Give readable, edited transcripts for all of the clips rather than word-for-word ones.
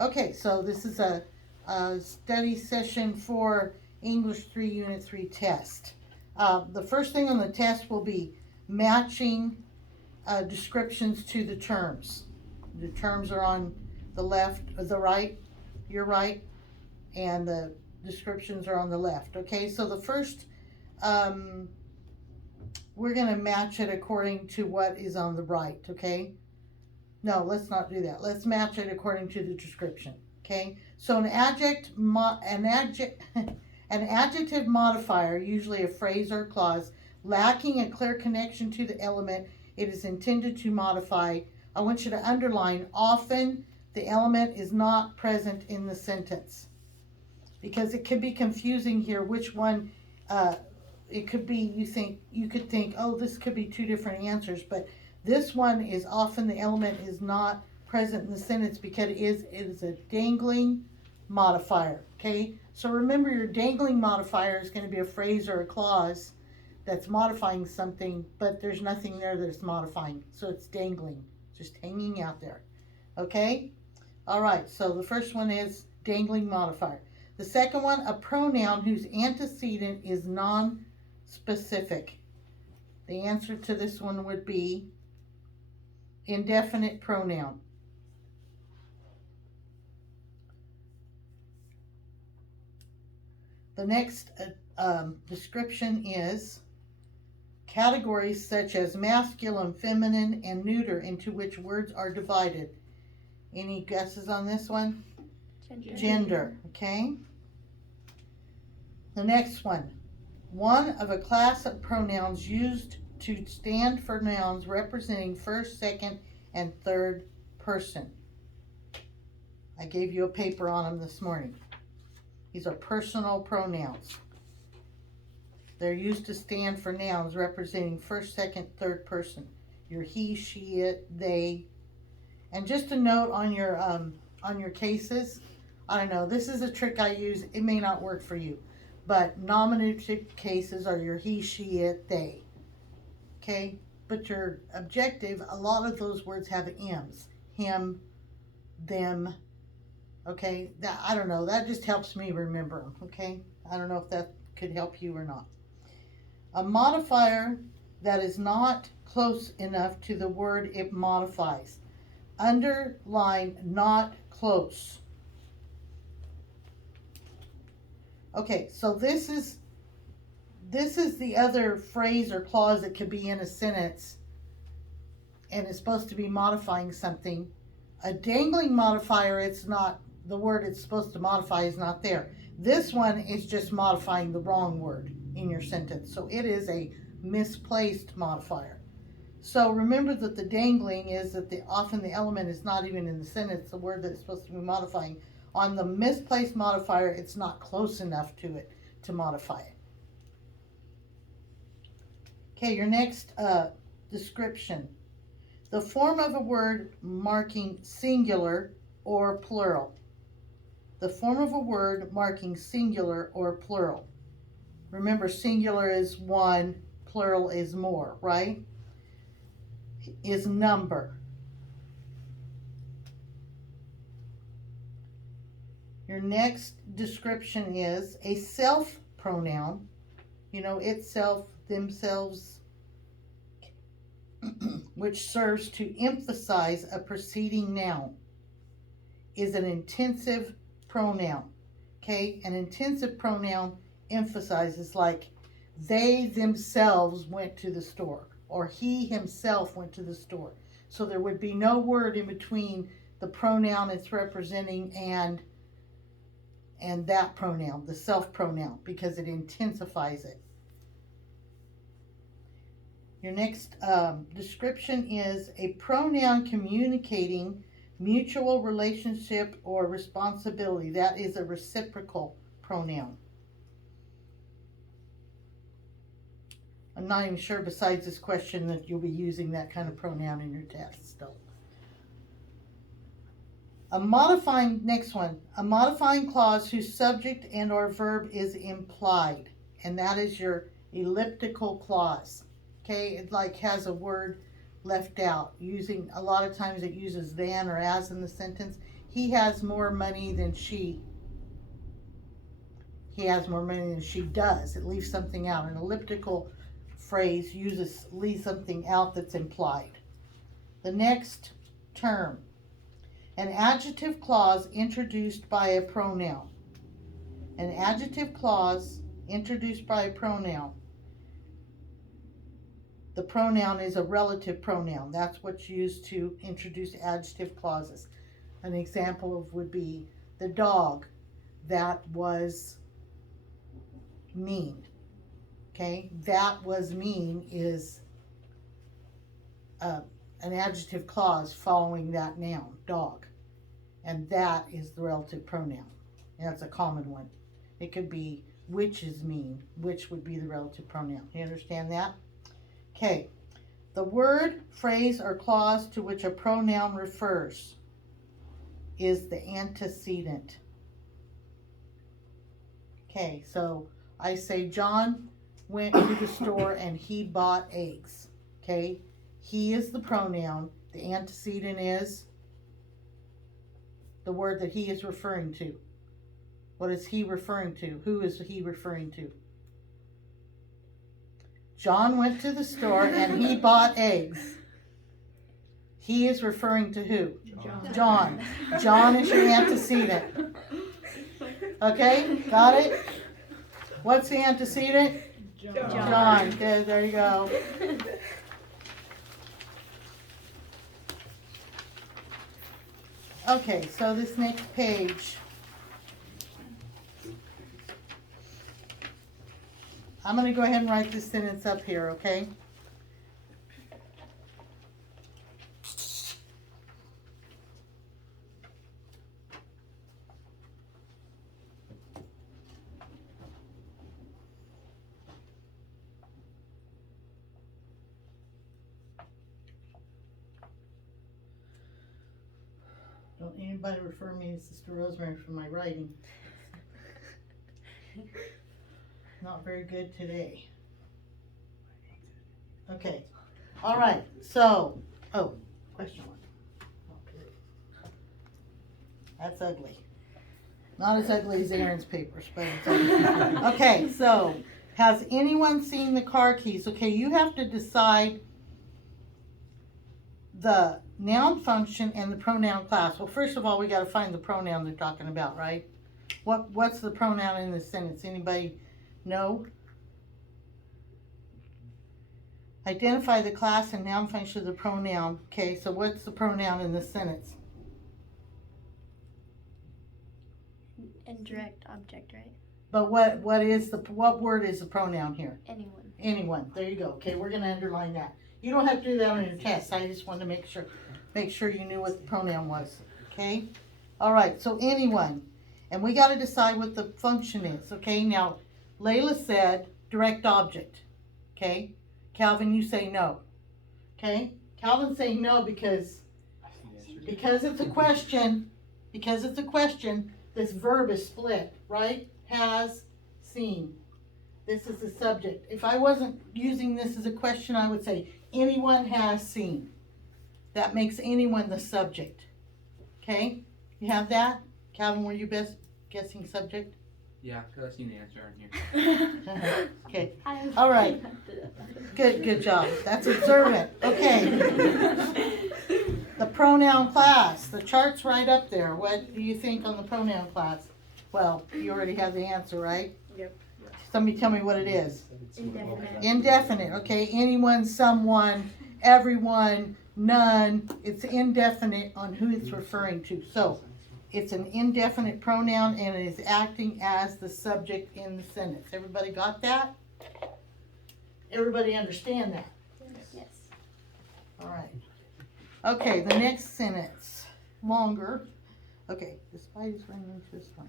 Okay, so this is a study session for English 3 Unit 3 test. The first thing on the test will be matching descriptions to the terms. The terms are on the left, or the right, your right, and the descriptions are on the left. Okay, so the first, um, we're going to match it according to what is on the right. Okay, no, let's not do that. Let's match it according to the description. Okay, so an adjective modifier, usually a phrase or clause, lacking a clear connection to the element it is intended to modify. I want you to underline often the element is not present in the sentence, because it could be confusing here which one. It could be, you could think, oh, this could be two different answers, but this one is often the element is not present in the sentence because it is a dangling modifier. Okay, so remember, your dangling modifier is going to be a phrase or a clause that's modifying something, but there's nothing there that's modifying, so it's dangling, just hanging out there. Okay, all right, so the first one is dangling modifier. The second one, a pronoun whose antecedent is non-specific. The answer to this one would be indefinite pronoun. The next description is categories such as masculine, feminine, and neuter into which words are divided. Any guesses on this one? Gender. Okay. The next one of a class of pronouns used to stand for nouns representing first, second, and third person. I gave you a paper on them this morning. These are personal pronouns. They're used to stand for nouns representing first, second, third person. Your he, she, it, they. And just a note on your cases. I don't know. This is a trick I use. It may not work for you, but nominative cases are your he, she, it, they. Okay, but your objective, a lot of those words have m's. Him, them. Okay, that, I don't know. That just helps me remember them. Okay, I don't know if that could help you or not. A modifier that is not close enough to the word it modifies. Underline not close. Okay, so this is the other phrase or clause that could be in a sentence and is supposed to be modifying something. A dangling modifier, it's not, the word it's supposed to modify is not there. This one is just modifying the wrong word in your sentence. So it is a misplaced modifier. So remember that the dangling is that often the element is not even in the sentence, the word that it's supposed to be modifying. On the misplaced modifier, it's not close enough to it to modify it. Okay, your next description. The form of a word marking singular or plural. The form of a word marking singular or plural. Remember, singular is one, plural is more, right? Is number. Your next description is a self pronoun. You know, itself, themselves, which serves to emphasize a preceding noun, is an intensive pronoun. Okay, an intensive pronoun emphasizes, like, they themselves went to the store, or he himself went to the store. So there would be no word in between the pronoun it's representing and that pronoun, the self pronoun, because it intensifies it. Your next description is a pronoun communicating mutual relationship or responsibility. That is a reciprocal pronoun. I'm not even sure, besides this question, that you'll be using that kind of pronoun in your test still. Next one, a modifying clause whose subject and or verb is implied, and that is your elliptical clause. Okay, it like has a word left out. A lot of times it uses than or as in the sentence. he has more money than she. He has more money than she does. It leaves something out. An elliptical phrase leaves something out that's implied. The next term, an adjective clause introduced by a pronoun. An adjective clause introduced by a pronoun. The pronoun is a relative pronoun. That's what's used to introduce adjective clauses. An example would be the dog that was mean. Okay, that was mean is an adjective clause following that noun, dog. And that is the relative pronoun. And that's a common one. It could be which is mean, which would be the relative pronoun. You understand that? Okay, the word, phrase, or clause to which a pronoun refers is the antecedent. Okay, so I say John went to the store and he bought eggs. Okay, he is the pronoun. The antecedent is the word that he is referring to. What is he referring to? Who is he referring to? John went to the store and he bought eggs. He is referring to who? John. John is your antecedent. Okay, got it? What's the antecedent? John. Good, there you go. Okay, so this next page, I'm going to go ahead and write this sentence up here, okay? Don't anybody refer me to Sister Rosemary for my writing. Not very good today. Okay. All right. So, question one. Okay. That's ugly. Not as ugly as Aaron's papers, but it's ugly. Okay, so has anyone seen the car keys? Okay, you have to decide the noun function and the pronoun class. Well, first of all, we got to find the pronoun they're talking about, right? What's the pronoun in this sentence? Anybody know? Identify the class and noun function of the pronoun. Okay, so what's the pronoun in this sentence? Indirect object, right? But what word is the pronoun here? Anyone. Anyone. There you go. Okay, we're gonna underline that. You don't have to do that on your test. I just wanted to make sure you knew what the pronoun was. Okay? Alright, so anyone. And we gotta decide what the function is. Okay, now Layla said direct object. Okay? Calvin, you say no. Okay? Calvin's saying no because it's a question. Because it's a question, this verb is split, right? Has, seen. This is the subject. If I wasn't using this as a question, I would say anyone has seen. That makes anyone the subject. Okay? You have that? Calvin, were you best guessing subject? Yeah, because I've seen the answer on here. Okay. All right. Good job. That's observant. Okay. The pronoun class. The chart's right up there. What do you think on the pronoun class? Well, you already have the answer, right? Yep. Somebody tell me what it is. Indefinite. Indefinite. Okay. Anyone, someone, everyone, none. It's indefinite on who it's referring to. So, it's an indefinite pronoun and it is acting as the subject in the sentence. Everybody got that? Everybody understand that? Yes. All right. Okay, the next sentence. Longer. Okay, the spider's running into this one.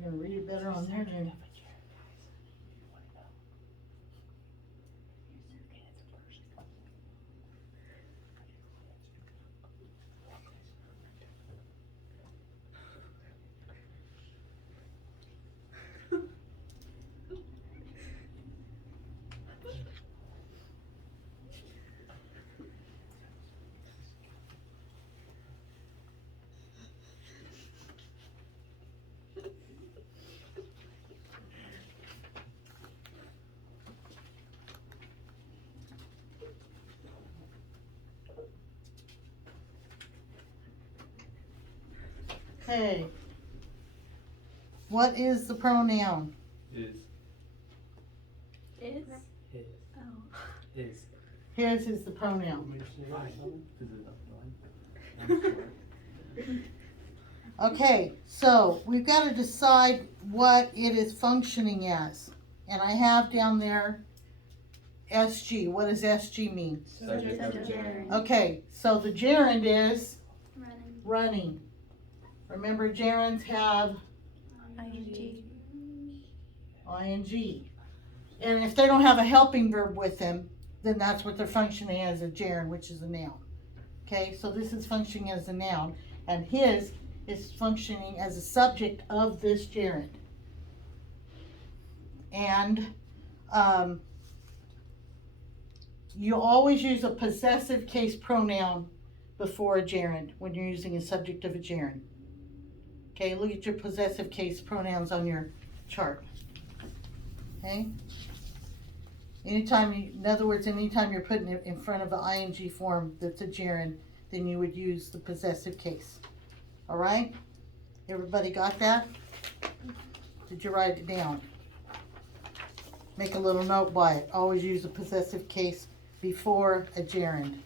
You're going to read it better on there than... Okay. What is the pronoun? Is. Is? His. Oh. His. His is the pronoun. Is it Okay, so we've got to decide what it is functioning as. And I have down there SG. What does SG mean? Subject of gerund. Okay, so the gerund is Running. running. Remember, gerunds have ING. ing. And if they don't have a helping verb with them, then that's what they're functioning as a gerund, which is a noun. Okay, so this is functioning as a noun, and his is functioning as a subject of this gerund. And you always use a possessive case pronoun before a gerund when you're using a subject of a gerund. Okay, look at your possessive case pronouns on your chart. Okay? In other words, anytime you're putting it in front of an ing form that's a gerund, then you would use the possessive case. All right? Everybody got that? Did you write it down? Make a little note by it. Always use a possessive case before a gerund.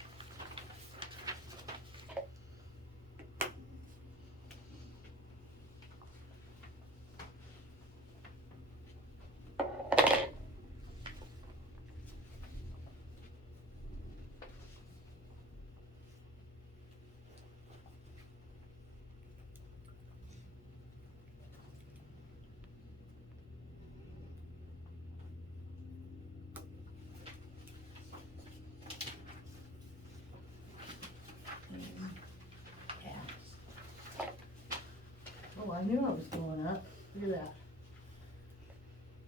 Oh, I knew I was going up. Look at that.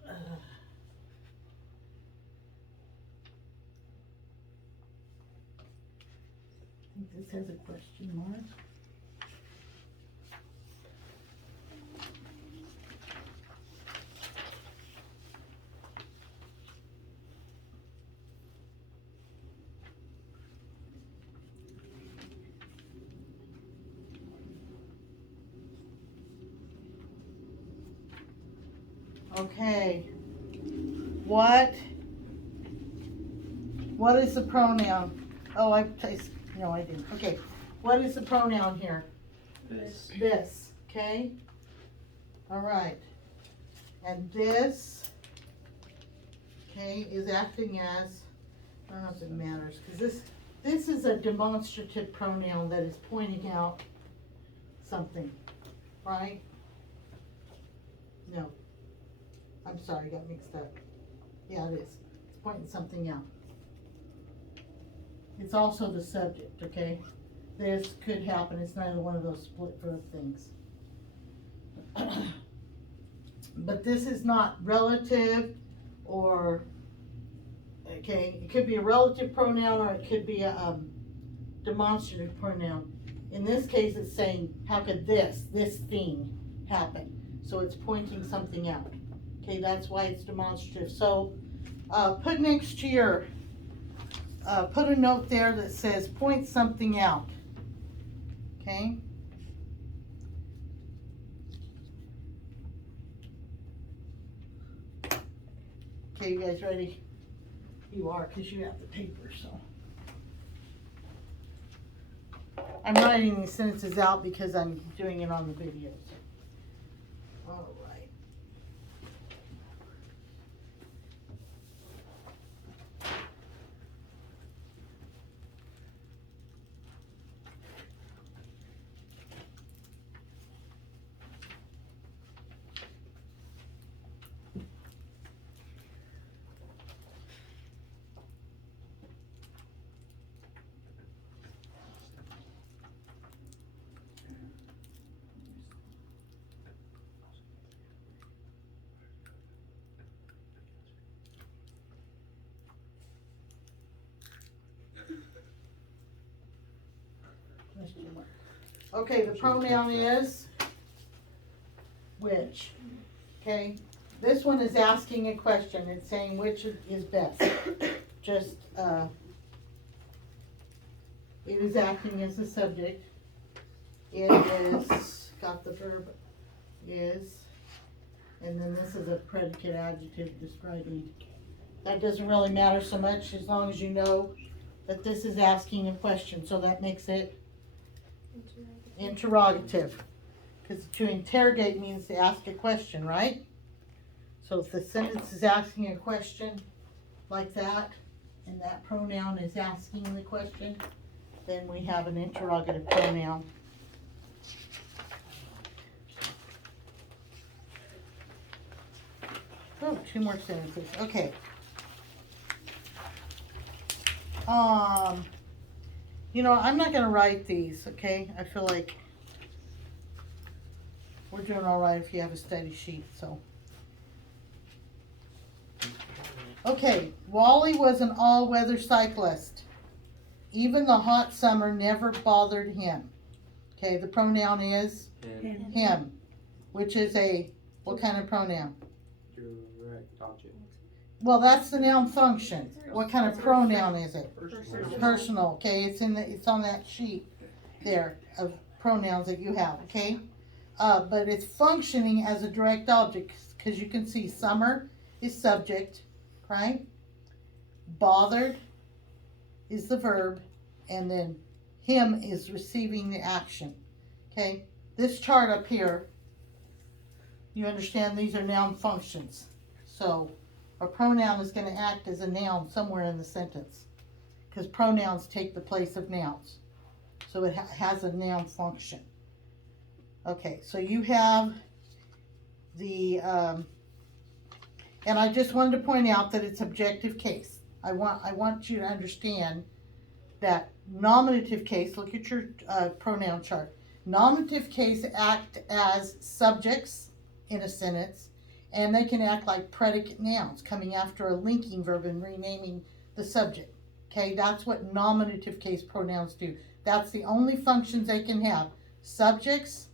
I think this has a question mark. Okay. What is the pronoun? Oh, no, I didn't. Okay. What is the pronoun here? This. This, okay? All right. And this, okay, is acting as, I don't know if it matters, because this is a demonstrative pronoun that is pointing out something, right? No. I'm sorry, I got mixed up. Yeah, it is. It's pointing something out. It's also the subject, okay? This could happen. It's neither one of those split verb things. But this is not relative or, okay, it could be a relative pronoun or it could be a demonstrative pronoun. In this case, it's saying, how could this thing happen? So it's pointing something out. Okay, that's why it's demonstrative. So put next to your, put a note there that says point something out. Okay? Okay, you guys ready? You are, because you have the paper, so. I'm writing these sentences out because I'm doing it on the videos. All right. Okay, the pronoun is which. Okay, this one is asking a question. It's saying which is best. Just, it is acting as the subject. It is got the verb is, and then this is a predicate adjective describing. That doesn't really matter so much as long as you know that this is asking a question, so that makes it interrogative. Because to interrogate means to ask a question, right? So if the sentence is asking a question like that, and that pronoun is asking the question, then we have an interrogative pronoun. Oh, 2 more sentences, okay. You know, I'm not gonna write these, okay? I feel like we're doing all right if you have a study sheet, so. Okay, Wally was an all-weather cyclist. Even the hot summer never bothered him. Okay, the pronoun is And him, which is a, what kind of pronoun? direct object. Well, that's the noun function. What kind of pronoun is it? Personal. Personal, okay, it's on that sheet there of pronouns that you have, okay? But it's functioning as a direct object, because you can see summer is subject, right? Bothered is the verb, and then him is receiving the action, okay? This chart up here, you understand these are noun functions. So a pronoun is going to act as a noun somewhere in the sentence, because pronouns take the place of nouns. So it has a noun function. Okay, so you have the, and I just wanted to point out that it's objective case. I want you to understand that nominative case, look at your pronoun chart. Nominative case act as subjects in a sentence, and they can act like predicate nouns coming after a linking verb and renaming the subject. Okay, that's what nominative case pronouns do. That's the only functions they can have. Subjects,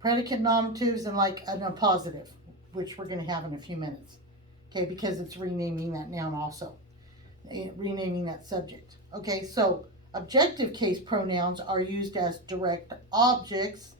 predicate nominatives, and like an appositive, which we're going to have in a few minutes. Okay, because it's renaming that noun also, renaming that subject. Okay, so objective case pronouns are used as direct objects,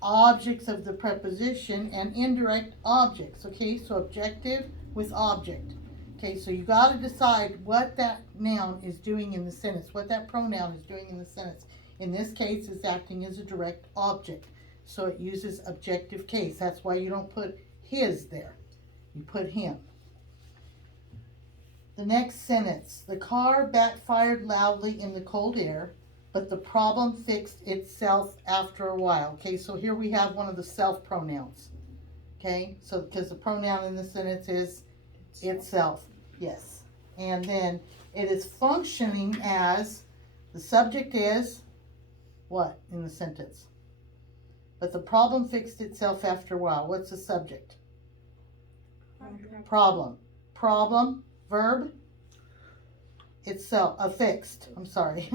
objects of the preposition, and indirect objects. Okay, so objective with object. Okay, so you got to decide what that noun is doing in the sentence, what that pronoun is doing in the sentence. In this case, it's acting as a direct object. So it uses objective case. That's why you don't put his there. You put him. The next sentence, the car backfired loudly in the cold air, but the problem fixed itself after a while. Okay, so here we have one of the self pronouns. Okay, so because the pronoun in the sentence is itself. Yes. And then it is functioning as, the subject is what in the sentence? But the problem fixed itself after a while. What's the subject? Problem. Problem, verb, itself, fixed. I'm sorry.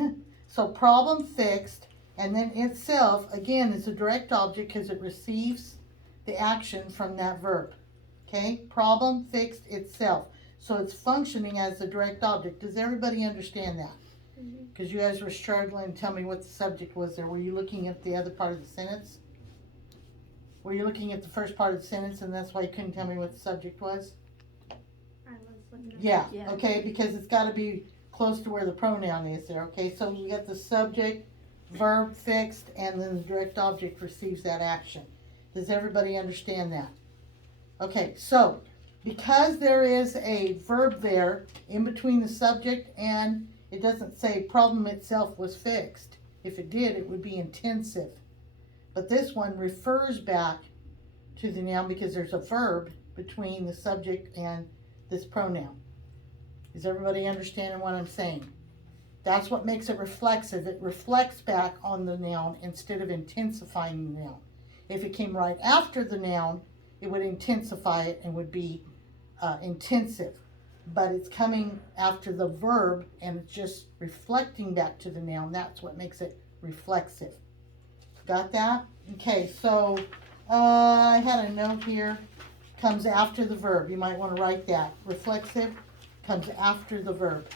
So problem fixed, and then itself, again, is a direct object because it receives the action from that verb. Okay? Problem fixed itself. So it's functioning as a direct object. Does everybody understand that? Because you guys were struggling to tell me what the subject was there. Were you looking at the other part of the sentence? Were you looking at the first part of the sentence and that's why you couldn't tell me what the subject was? I was looking at Yeah, it. okay, because it's got to be close to where the pronoun is there, okay? So we got the subject, verb fixed, and then the direct object receives that action. Does everybody understand that? Okay, so because there is a verb there in between the subject and it doesn't say problem itself was fixed. If it did, it would be intensive. But this one refers back to the noun because there's a verb between the subject and this pronoun. Is everybody understanding what I'm saying? That's what makes it reflexive. It reflects back on the noun instead of intensifying the noun. If it came right after the noun, it would intensify it and would be intensive. But it's coming after the verb and it's just reflecting back to the noun. That's what makes it reflexive. Got that? Okay, so I had a note here. Comes after the verb. You might want to write that. Reflexive comes after the verb.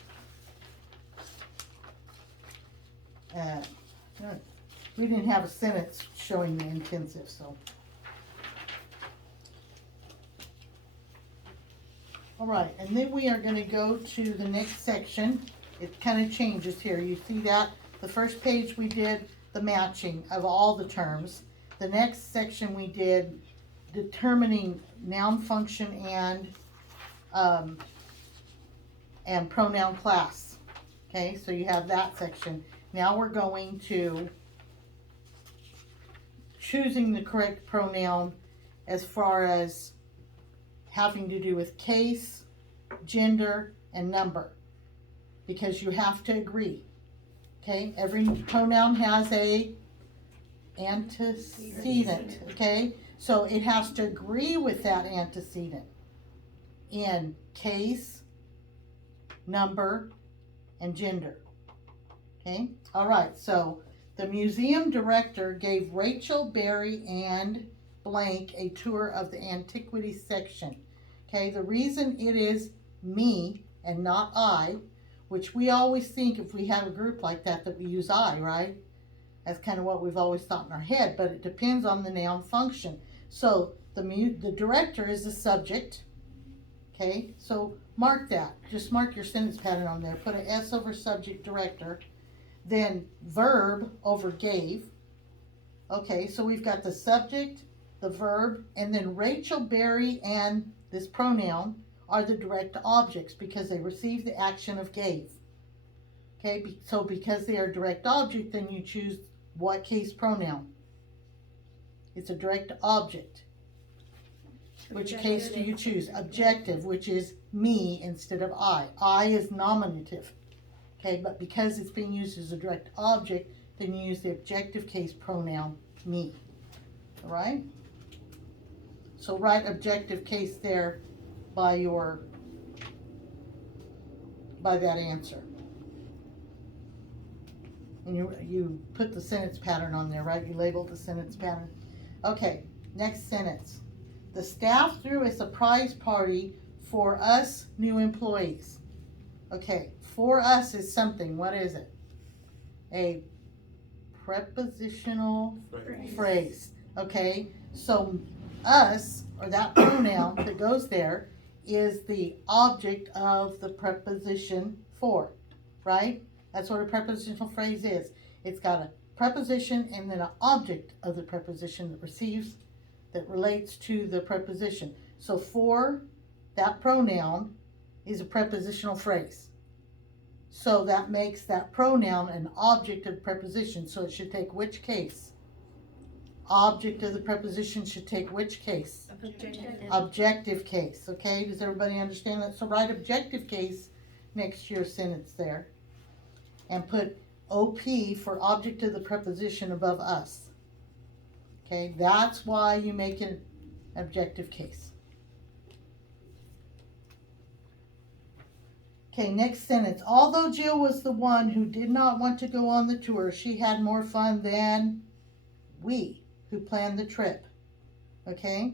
we didn't have a sentence showing the intensive, so. All right, and then we are gonna go to the next section. It kind of changes here. You see that? The first page we did the matching of all the terms. The next section we did determining noun function and pronoun class. Okay, so you have that section. Now we're going to choosing the correct pronoun as far as having to do with case, gender, and number, because you have to agree. Okay, every pronoun has a antecedent, okay? So it has to agree with that antecedent in case, number, and gender. Okay, all right, so the museum director gave Rachel, Barry, and blank a tour of the antiquities section. Okay, the reason it is me and not I, which we always think if we have a group like that we use I, right? That's kind of what we've always thought in our head, but it depends on the noun function. So the director is the subject. Okay, so mark that. Just mark your sentence pattern on there. Put an S over subject director. Then verb over gave. Okay, so we've got the subject, the verb, and then Rachel, Barry, and this pronoun are the direct objects because they receive the action of gave. Okay, so because they are direct object, then you choose what case pronoun. It's a direct object. Which case do you choose? Objective, which is me instead of I. I is nominative. Okay, but because it's being used as a direct object, then you use the objective case pronoun me. All right? So write objective case there by that answer. And you put the sentence pattern on there, right? You labeled the sentence pattern. Okay, next sentence. The staff threw a surprise party for us new employees. Okay, for us is something. What is it? A prepositional phrase. Okay, so us, or that pronoun that goes there, is the object of the preposition for, right? That's what a prepositional phrase is. It's got a preposition and then an object of the preposition that receives, that relates to the preposition. So for, that pronoun is a prepositional phrase. So that makes that pronoun an object of preposition. So it should take which case? Object of the preposition should take which case? Objective case. Okay, does everybody understand that? So write objective case next to your sentence there. And put OP for object of the preposition above us. Okay, that's why you make an objective case. Okay, next sentence. Although Jill was the one who did not want to go on the tour, she had more fun than we who planned the trip. Okay?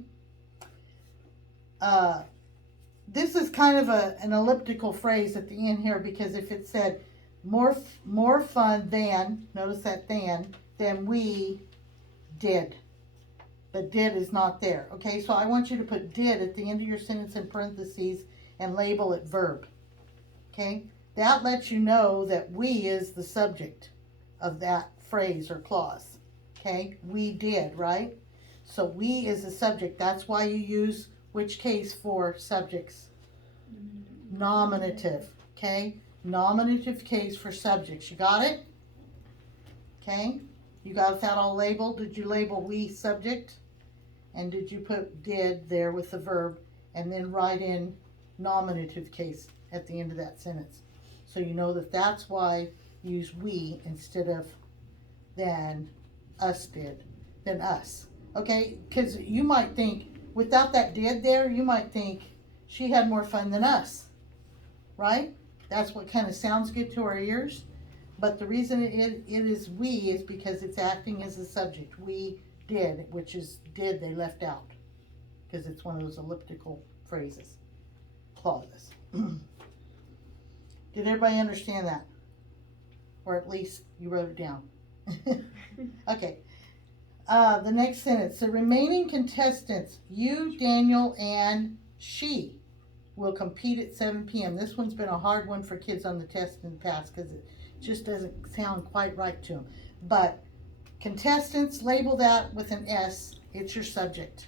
This is kind of an elliptical phrase at the end here, because if it said more fun than, notice that than we did. But did is not there. Okay, so I want you to put did at the end of your sentence in parentheses and label it verb. Okay, that lets you know that we is the subject of that phrase or clause. Okay, we did, right? So we is the subject. That's why you use which case for subjects? Nominative. Okay, nominative case for subjects. You got it? Okay, you got that all labeled? Did you label we subject? And did you put did there with the verb and then write in nominative case at the end of that sentence? So you know that that's why you use we instead of than us did, than us. Okay, because you might think, without that did there, you might think she had more fun than us, right? That's what kind of sounds good to our ears. But the reason it is we is because it's acting as the subject. We did, which is did they left out, because it's one of those elliptical phrases, clauses. Did everybody understand that? Or at least you wrote it down? Okay. The next sentence, the remaining contestants, you, Daniel, and she, will compete at 7 p.m. This one's been a hard one for kids on the test in the past because it just doesn't sound quite right to them. But contestants, label that with an S, it's your subject.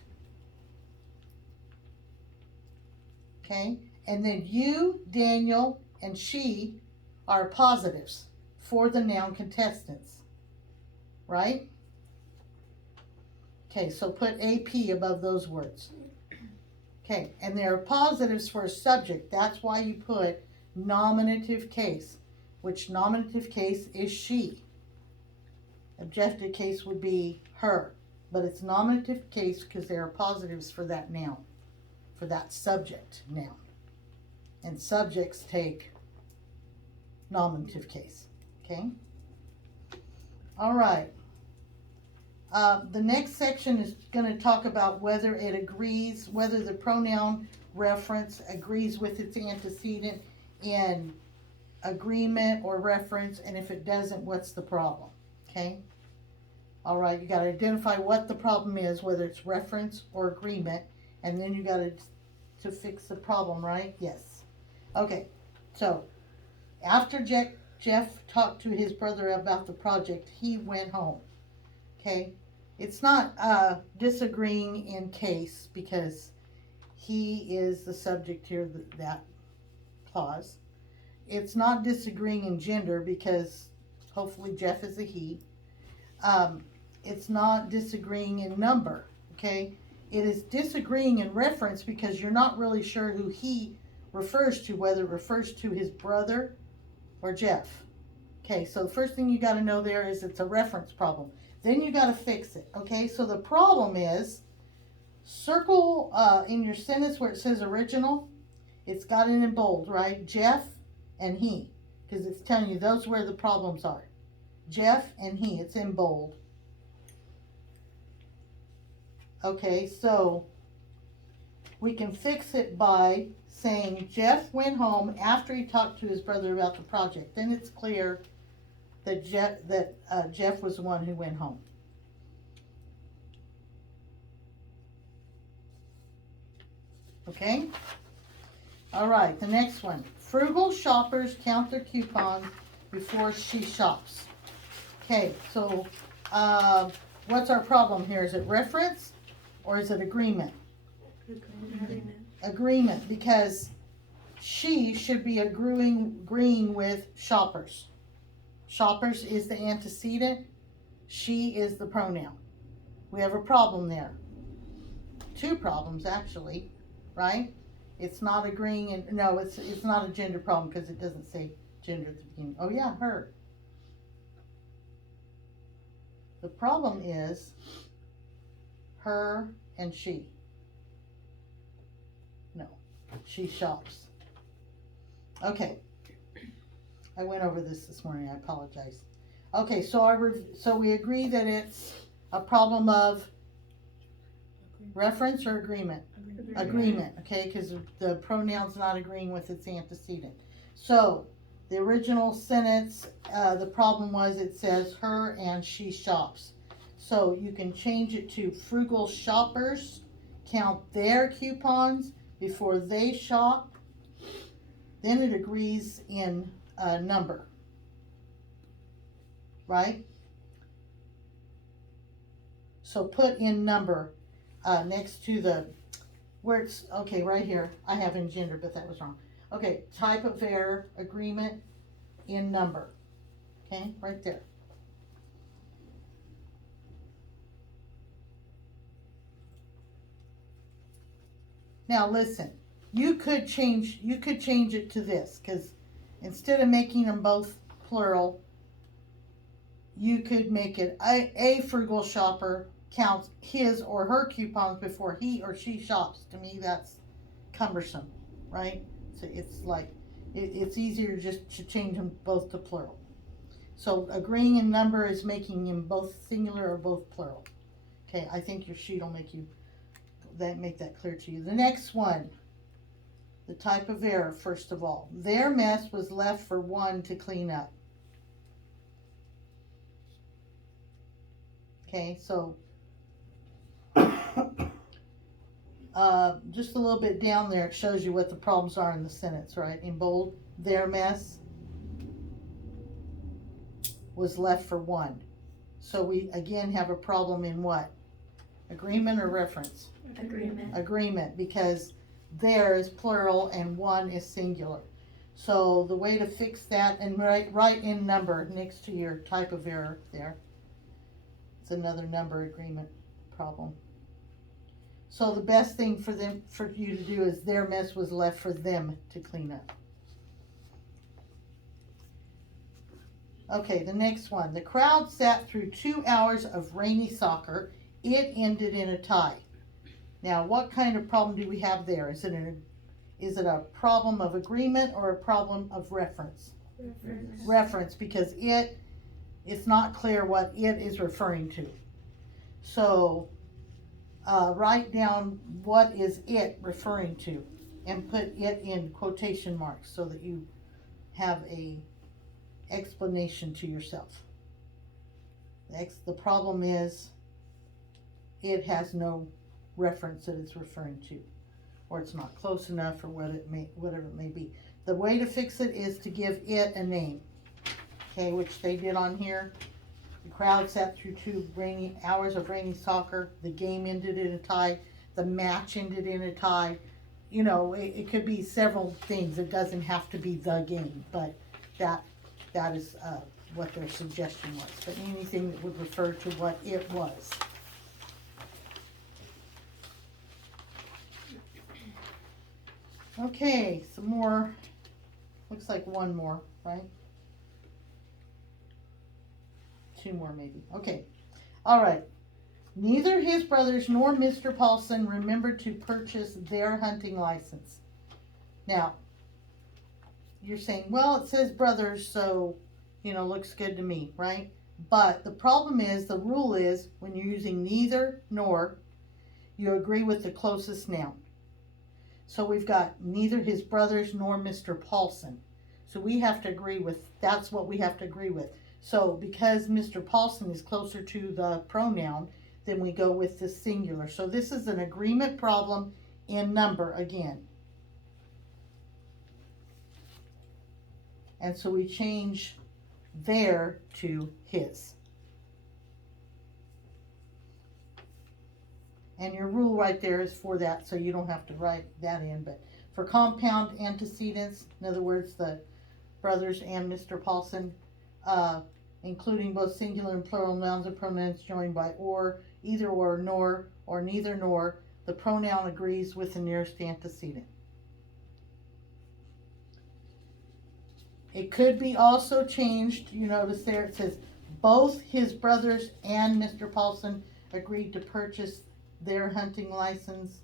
Okay? And then you, Daniel, and she are positives for the noun contestants. Right? Okay, so put AP above those words. Okay, and there are positives for a subject. That's why you put nominative case, which nominative case is she. Objective case would be her, but it's nominative case because there are positives for that noun, for that subject noun. And subjects take nominative case, okay? All right. The next section is going to talk about whether it agrees, whether the pronoun reference agrees with its antecedent in agreement or reference, and if it doesn't, what's the problem, okay? All right, you got to identify what the problem is, whether it's reference or agreement, and then you got to fix the problem, right? Yes. Okay, so after Jeff talked to his brother about the project, he went home, okay? It's not disagreeing in case because he is the subject here, that clause. It's not disagreeing in gender because hopefully Jeff is a he. It's not disagreeing in number, okay? It is disagreeing in reference because you're not really sure who he refers to, whether it refers to his brother or Jeff. Okay, so the first thing you got to know there is it's a reference problem. Then you got to fix it, okay? So the problem is, circle in your sentence where it says original, it's got it in bold, right? Jeff and he, because it's telling you those where the problems are. Jeff and he, it's in bold. Okay, so we can fix it by saying Jeff went home after he talked to his brother about the project. Then it's clear that Jeff was the one who went home. Okay? All right, the next one. Frugal shoppers count their coupons before she shops. Okay, so what's our problem here? Is it reference or is it agreement? Agreement, because she should be agreeing with shoppers. Shoppers is the antecedent. She is the pronoun. We have a problem there. Two problems, actually, right? It's not agreeing, and no, it's not a gender problem because it doesn't say gender at the beginning. Oh yeah, her. The problem is her and she. No, she shops. Okay. I went over this morning. I apologize. Okay, so we agree that it's a problem of reference or agreement? Agreement, okay, because the pronoun's not agreeing with its antecedent. So the original sentence, the problem was it says her and she shops. So you can change it to frugal shoppers count their coupons before they shop. Then it agrees in number, right? So put in number next to the, where it's, okay, right here, I have in gender, but that was wrong. Okay, type of error, agreement, in number, okay, right there. Now listen, you could change it to this, because instead of making them both plural, you could make it a frugal shopper counts his or her coupons before he or she shops. To me, that's cumbersome, right? So it's like, it's easier just to change them both to plural. So agreeing in number is making them both singular or both plural. Okay, I think your sheet will make that clear to you. The next one, the type of error, first of all. Their mess was left for one to clean up. Okay, so just a little bit down there, it shows you what the problems are in the sentence, right? In bold, their mess was left for one. So we again have a problem in what? Agreement or reference? Agreement. Agreement, because there is plural and one is singular. So the way to fix that, and write in number next to your type of error there. It's another number agreement problem. So the best thing for you to do is their mess was left for them to clean up. Okay, the next one. The crowd sat through 2 hours of rainy soccer. It ended in a tie. Now, what kind of problem do we have there? Is it a problem of agreement or a problem of reference? Reference. Reference, because it's not clear what it is referring to. So, write down what is it referring to and put it in quotation marks so that you have a explanation to yourself. The problem is it has no reference that it's referring to, or it's not close enough, or whatever it may be. The way to fix it is to give it a name, okay, which they did on here. The crowd sat through 2 hours of rainy soccer. The game ended in a tie. The match ended in a tie. You know, it could be several things. It doesn't have to be the game, but that is what their suggestion was. But anything that would refer to what it was. Okay, some more. Looks like one more, right? 2 more maybe. Okay. All right. Neither his brothers nor Mr. Paulson remembered to purchase their hunting license. Now, you're saying, well, it says brothers, so, looks good to me, right? But the problem is, the rule is, when you're using neither nor, you agree with the closest noun. So we've got neither his brothers nor Mr. Paulson. So we have to agree with, that's what we have to agree with. So because Mr. Paulson is closer to the pronoun, then we go with the singular. So this is an agreement problem in number again. And so we change their to his. And your rule right there is for that, so you don't have to write that in. But for compound antecedents, in other words, the brothers and Mr. Paulson, including both singular and plural nouns and pronouns joined by or, either or, nor, or neither nor, the pronoun agrees with the nearest antecedent. It could be also changed. You notice there it says both his brothers and Mr. Paulson agreed to purchase their hunting license.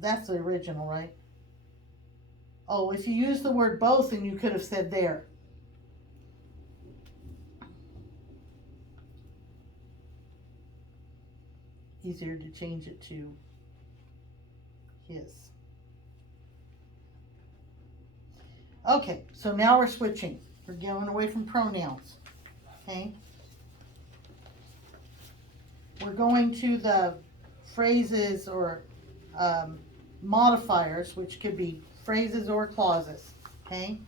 That's the original, right? Oh, if you use the word both, then you could have said there. Easier to change it to his. Okay, so now we're switching. We're going away from pronouns. Okay? We're going to the phrases or modifiers, which could be phrases or clauses. Okay?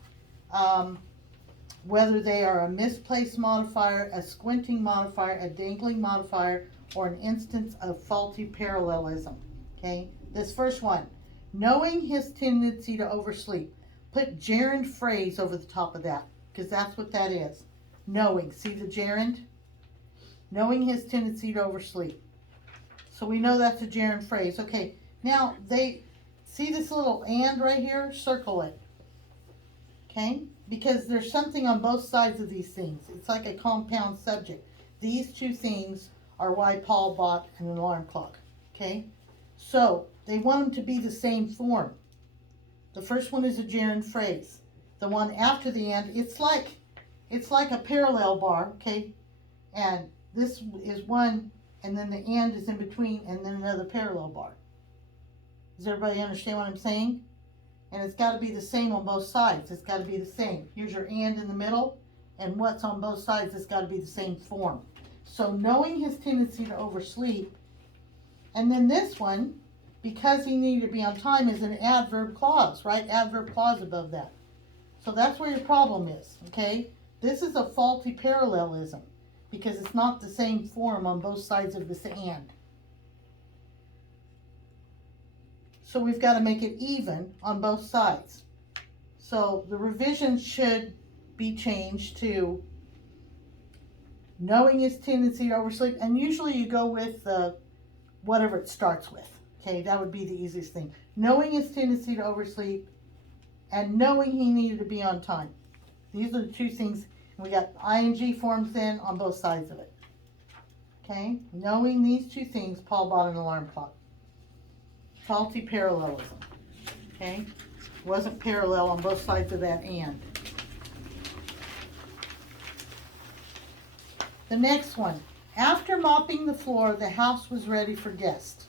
Whether they are a misplaced modifier, a squinting modifier, a dangling modifier, or an instance of faulty parallelism. Okay? This first one, knowing his tendency to oversleep. Put gerund phrase over the top of that, because that's what that is. Knowing. See the gerund? Knowing his tendency to oversleep. So we know that's a gerund phrase. Okay, now see this little and right here? Circle it. Okay? Because there's something on both sides of these things. It's like a compound subject. These two things are why Paul bought an alarm clock. Okay? So they want them to be the same form. The first one is a gerund phrase. The one after the and, it's like a parallel bar, okay? And this is one, and then the and is in between, and then another parallel bar. Does everybody understand what I'm saying? And it's got to be the same on both sides. It's got to be the same. Here's your and in the middle, and what's on both sides has got to be the same form. So knowing his tendency to oversleep, and then this one, because he needed to be on time, is an adverb clause, right? Adverb clause above that. So that's where your problem is, okay? This is a faulty parallelism because it's not the same form on both sides of this and. So we've got to make it even on both sides. So the revision should be changed to knowing his tendency to oversleep, and usually you go with whatever it starts with. Okay, that would be the easiest thing. Knowing his tendency to oversleep and knowing he needed to be on time. These are the two things. We got ing forms then on both sides of it. Okay, knowing these two things, Paul bought an alarm clock. Faulty parallelism. Okay, wasn't parallel on both sides of that and. The next one. After mopping the floor, the house was ready for guests.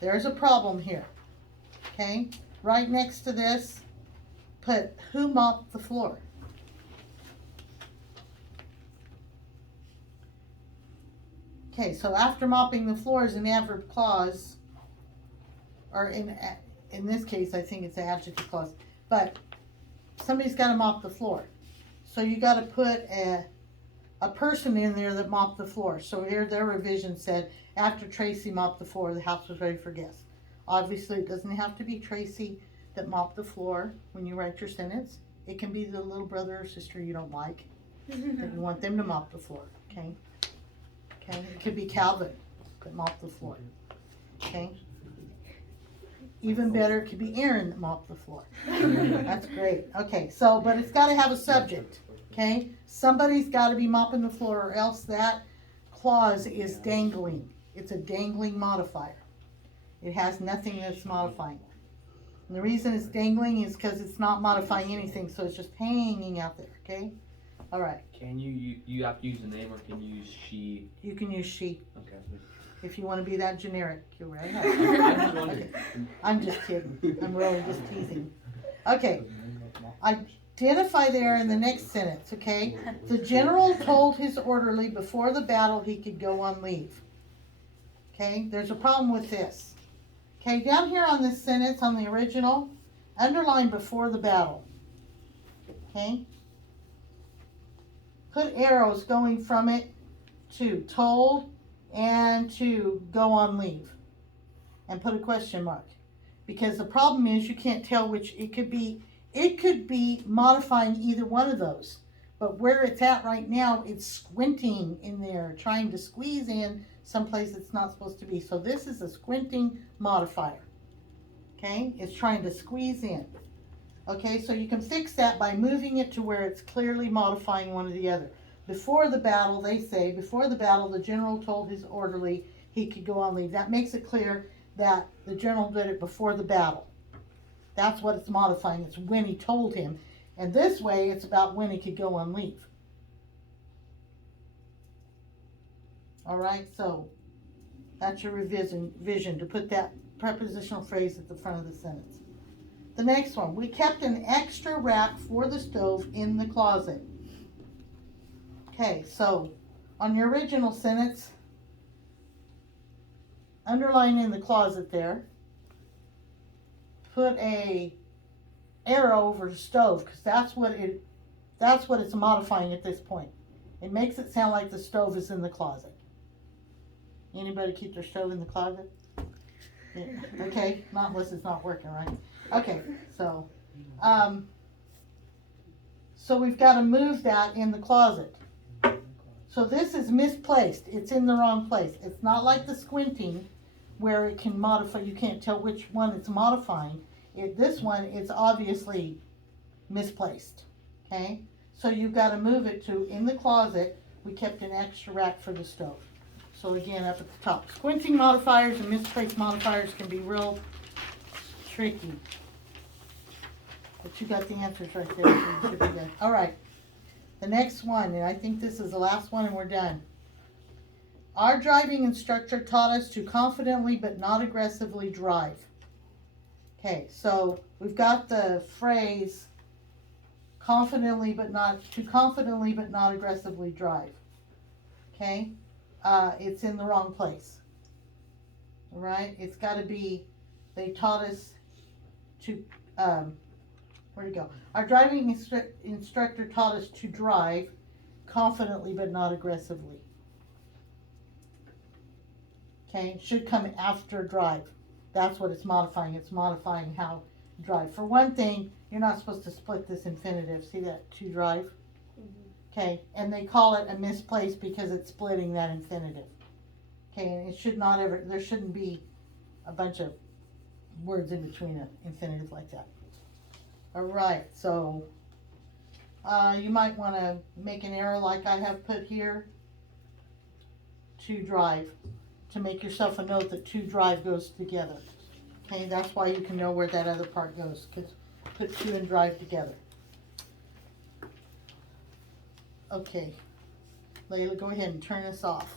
There's a problem here. Okay, right next to this, put who mopped the floor. Okay, so after mopping the floor is an adverb clause, or in this case, I think it's an adjective clause, but somebody's got to mop the floor. So you got to put a person in there that mopped the floor. So here their revision said, after Tracy mopped the floor, the house was ready for guests. Obviously, it doesn't have to be Tracy that mopped the floor when you write your sentence. It can be the little brother or sister you don't like, that you want them to mop the floor, okay? Okay, it could be Calvin that mopped the floor, okay? Even better, it could be Aaron that mopped the floor. That's great. Okay, so, but it's got to have a subject, okay? Somebody's got to be mopping the floor, or else that clause is dangling. It's a dangling modifier. It has nothing that's modifying. And the reason it's dangling is because it's not modifying anything, so it's just hanging out there, okay? All right, Can you have to use a name or can you use she? you can use she Okay. if you want to be that generic. You're right. I just wondered. I'm just kidding. I'm really just teasing. Okay. Identify there in the next sentence, okay? The general told his orderly before the battle he could go on leave. Okay, there's a problem with this. Okay, down here on this sentence, on the original, underline before the battle. Okay? Put arrows going from it to told and to go on leave. And put a question mark. Because the problem is you can't tell which, it could be modifying either one of those. But where it's at right now, it's squinting in there, trying to squeeze in someplace it's not supposed to be. So this is a squinting modifier. Okay, it's trying to squeeze in. Okay, so you can fix that by moving it to where it's clearly modifying one or the other. Before the battle, they say, before the battle, the general told his orderly he could go on leave. That makes it clear that the general did it before the battle. That's what it's modifying. It's when he told him. And this way, it's about when he could go on leave. All right, so that's your revision to put that prepositional phrase at the front of the sentence. The next one, we kept an extra rack for the stove in the closet. Okay, so on your original sentence, underline in the closet there, put a arrow over the stove, because that's what it's modifying at this point. It makes it sound like the stove is in the closet. Anybody keep their stove in the closet? Yeah. Okay, not unless it's not working, right? Okay, so we've got to move that in the closet. So this is misplaced. It's in the wrong place. It's not like the squinting where it can modify. You can't tell which one it's modifying. This one, it's obviously misplaced. Okay, so you've got to move it to in the closet. We kept an extra rack for the stove. So again, up at the top, squinting modifiers and misplaced modifiers can be real tricky. But you got the answers right there, so you should be good. All right, the next one, and I think this is the last one and we're done. Our driving instructor taught us to confidently but not aggressively drive. Okay, so we've got the phrase confidently but not aggressively drive. okay? It's in the wrong place. All right, it's gotta be, they taught us to, where'd it go? Our driving instructor taught us to drive confidently but not aggressively. Okay, should come after drive. That's what it's modifying. It's modifying how to drive. For one thing, you're not supposed to split this infinitive. See that, to drive? Okay, and they call it a misplaced because it's splitting that infinitive. Okay, and it should not ever, there shouldn't be a bunch of words in between an infinitive like that. Alright, so you might want to make an arrow like I have put here. To drive. To make yourself a note that to drive goes together. Okay, that's why you can know where that other part goes. Because put to and drive together. Okay, Layla, go ahead and turn this off.